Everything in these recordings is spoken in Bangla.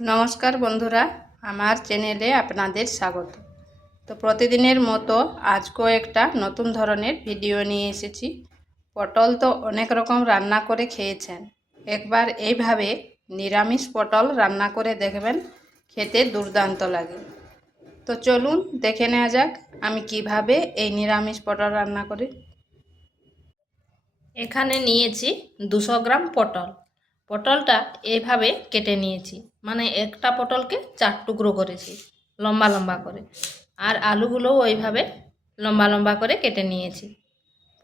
নমস্কার বন্ধুরা, আমার চ্যানেলে আপনাদের স্বাগত। তো প্রতিদিনের মতো আজকেও একটা নতুন ধরনের ভিডিও নিয়ে এসেছি। পটল তো অনেক রকম রান্না করে খেয়েছেন, একবার এইভাবে নিরামিষ পটল রান্না করে দেখবেন, খেতে দুর্দান্ত লাগে। তো চলুন দেখে নেওয়া যাক আমি কিভাবে এই নিরামিষ পটল রান্না করি। এখানে নিয়েছি 200 গ্রাম পটল। পটলটা এইভাবে কেটে নিয়েছি, মানে একটা পটলকে 4 টুকরো করেছি লম্বা লম্বা করে, আর আলুগুলোও ওইভাবে লম্বা লম্বা করে কেটে নিয়েছি।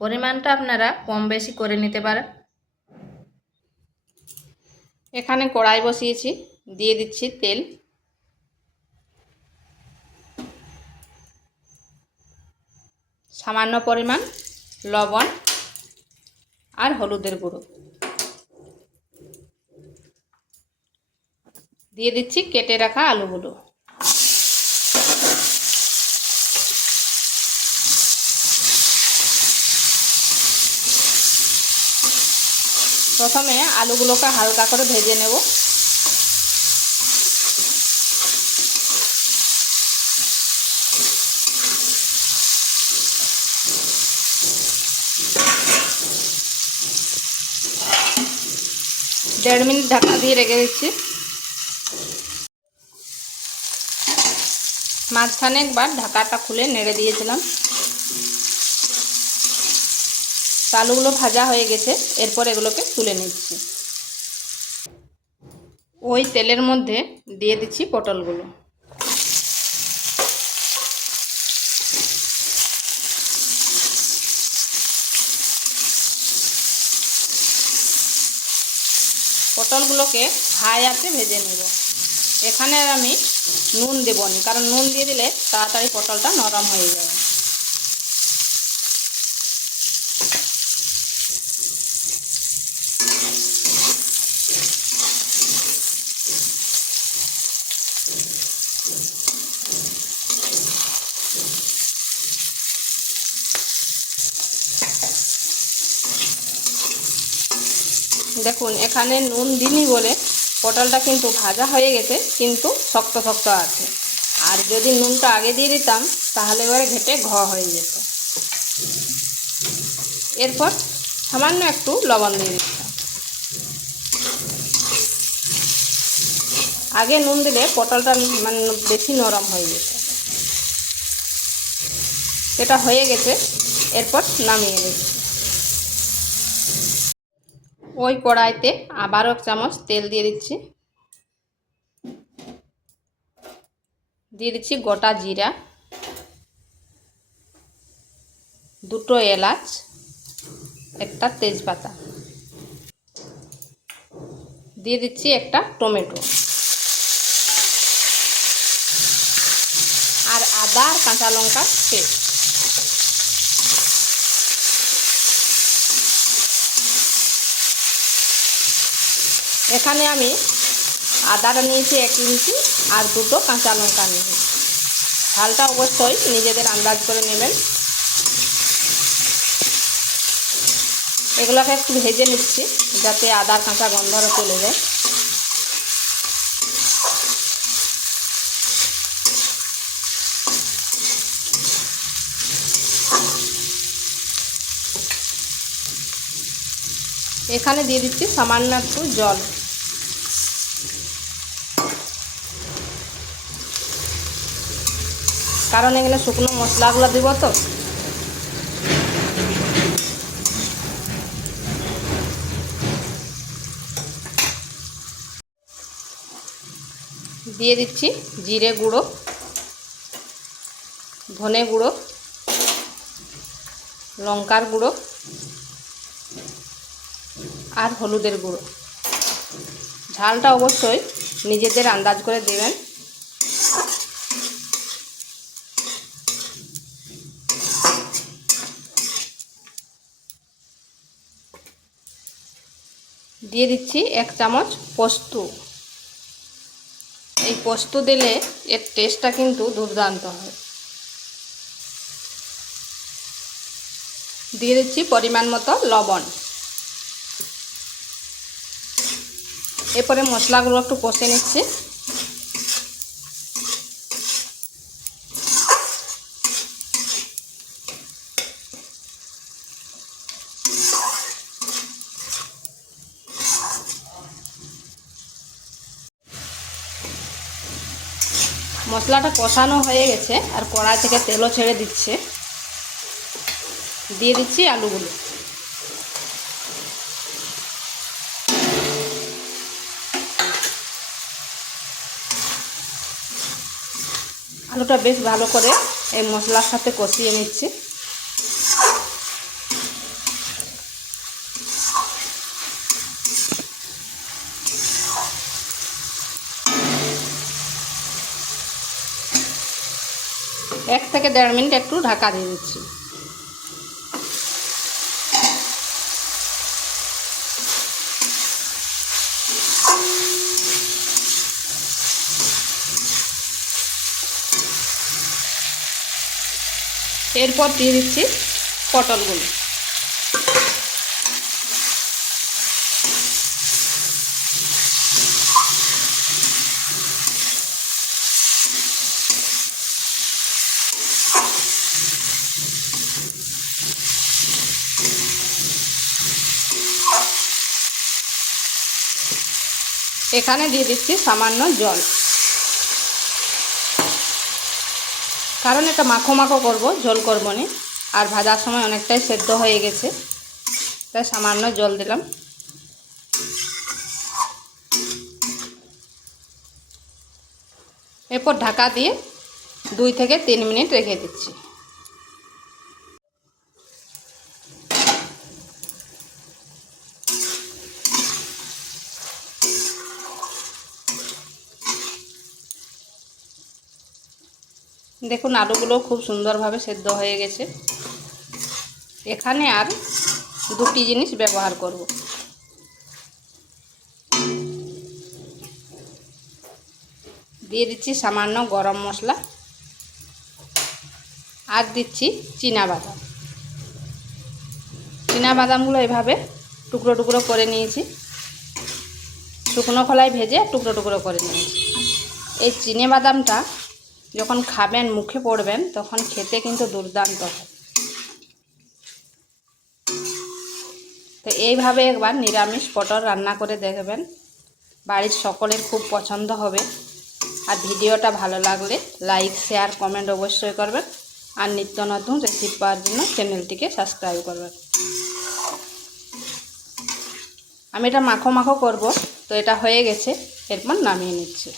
পরিমাণটা আপনারা কম বেশি করে নিতে পারেন। এখানে কড়াই বসিয়েছি, দিয়ে দিচ্ছি তেল। সামান্য পরিমাণ লবণ আর হলুদের গুঁড়ো দিয়ে দিচ্ছি কেটে রাখা আলুগুলো। প্রথমে আলুগুলোকে হালকা করে ভেজে নেব। দেড় মিনিট ঢাকা দিয়ে রেখে দিচ্ছি। মাঝখানে একবার ঢাকাটা খুলে নেড়ে দিয়েছিলাম। আলুগুলো ভাজা হয়ে গেছে, এরপর এগুলোকে তুলে নিচ্ছি। ওই তেলের মধ্যে দিয়ে দিচ্ছি পটলগুলো। পটলগুলোকে হাই আঁচে ভেজে নেব। এখানে আমি নুন দেব না, কারণ নুন দিয়ে দিলে তাড়াতাড়ি পটলটা নরম হয়ে যাবে। দেখুন, এখানে নুন দিইনি বলে পটলটা কিন্তু ভাজা হয়ে গেছে, কিন্তু শক্ত শক্ত আছে। আর যদি নুনটা আগে দিয়ে দিতাম তাহলে এবারে ঘেটে হয়ে যেত। এরপর সামান্য একটু লবণ দিয়ে দিতাম। আগে নুন দিলে পটলটা মানে বেশি নরম হয়ে যেত। এটা হয়ে গেছে, এরপর নামিয়ে দিচ্ছি। ওই কড়াইতে আবারও 1 চামচ তেল দিয়ে দিচ্ছি। দিয়ে দিচ্ছি গোটা জিরা, 2টো এলাচ, একটা তেজপাতা, দিয়ে দিচ্ছি একটা টমেটো, আর আদা আর কাঁচা লঙ্কার পেস্ট। এখানে আমি আদাটা নিয়েছি 1 ইঞ্চি, আর 2টো কাঁচা লঙ্কা নিয়েছি। ঝালটা অবশ্যই নিজেদের আন্দাজ করে নেবেন। এগুলোকে একটু ভেজে নিচ্ছি যাতে আদার কাঁচা গন্ধটা চলে যায়। এখানে দিয়ে দিচ্ছি সামান্য একটু জল। কারণ এখানে শুকনো মশলাগুলো দিব তো। দিয়ে দিচ্ছি জিরে গুঁড়ো, ধনে গুঁড়ো, লঙ্কার গুঁড়ো আর হলুদের গুঁড়ো। ঝালটা অবশ্যই নিজেদের আন্দাজ করে দেবেন। দিয়ে দিচ্ছি 1 চামচ পোস্ত। এই পোস্ত দিলে এর টেস্টটা কিন্তু দুর্দান্ত হয়। দিয়ে দিচ্ছি পরিমাণ মতো লবণ। এরপরে মশলাগুলো একটু কষে নিচ্ছি। মশলাটা কষানো হয়ে গেছে আর কড়াই থেকে তেলও ছেড়ে দিচ্ছে। দিয়ে দিচ্ছি আলুগুলো। আলুটা বেশ ভালো করে এই মশলার সাথে কষিয়ে নিচ্ছি। এক থেকে 1.5 মিনিট একটু ঢাকা দিয়ে দিচ্ছি। এরপর দিয়ে দিচ্ছি পটলগুলো। এখানে দিয়ে দিচ্ছি সামান্য জল, কারণ এটা মাখো মাখো করব, ঝোল করব না। আর ভাজার সময় অনেকটাই সেদ্ধ হয়ে গেছে, তাই সামান্য জল দিলাম। এরপর ঢাকা দিয়ে 2 থেকে 3 মিনিট রেখে দিচ্ছি। দেখুন আলুগুলো খুব সুন্দরভাবে সেদ্ধ হয়ে গেছে। এখানে আর 2টি জিনিস ব্যবহার করব। দিয়ে দিচ্ছি সামান্য গরম মশলা, আর দিচ্ছি চীনাবাদাম। চীনাবাদামগুলো এভাবে টুকরো টুকরো করে নিয়েছি, শুকনো খোলায় ভেজে টুকরো টুকরো করে নিয়েছি। এই চীনাবাদামটা যখন খাবেন, মুখে পড়বেন, তখন খেতে কিন্তু দুর্দান্ত হয়। তো এইভাবে একবার নিরামিষ পটল রান্না করে দেখবেন, বাড়ির সকলের খুব পছন্দ হবে। আর ভিডিওটা ভালো লাগলে লাইক, শেয়ার, কমেন্ট অবশ্যই করবেন। আর নিত্য নতুন রেসিপি পাওয়ার জন্য চ্যানেলটিকে সাবস্ক্রাইব করবেন। আমি এটা মাখো মাখো করব, তো এটা হয়ে গেছে, এরপর নামিয়ে নিচ্ছি।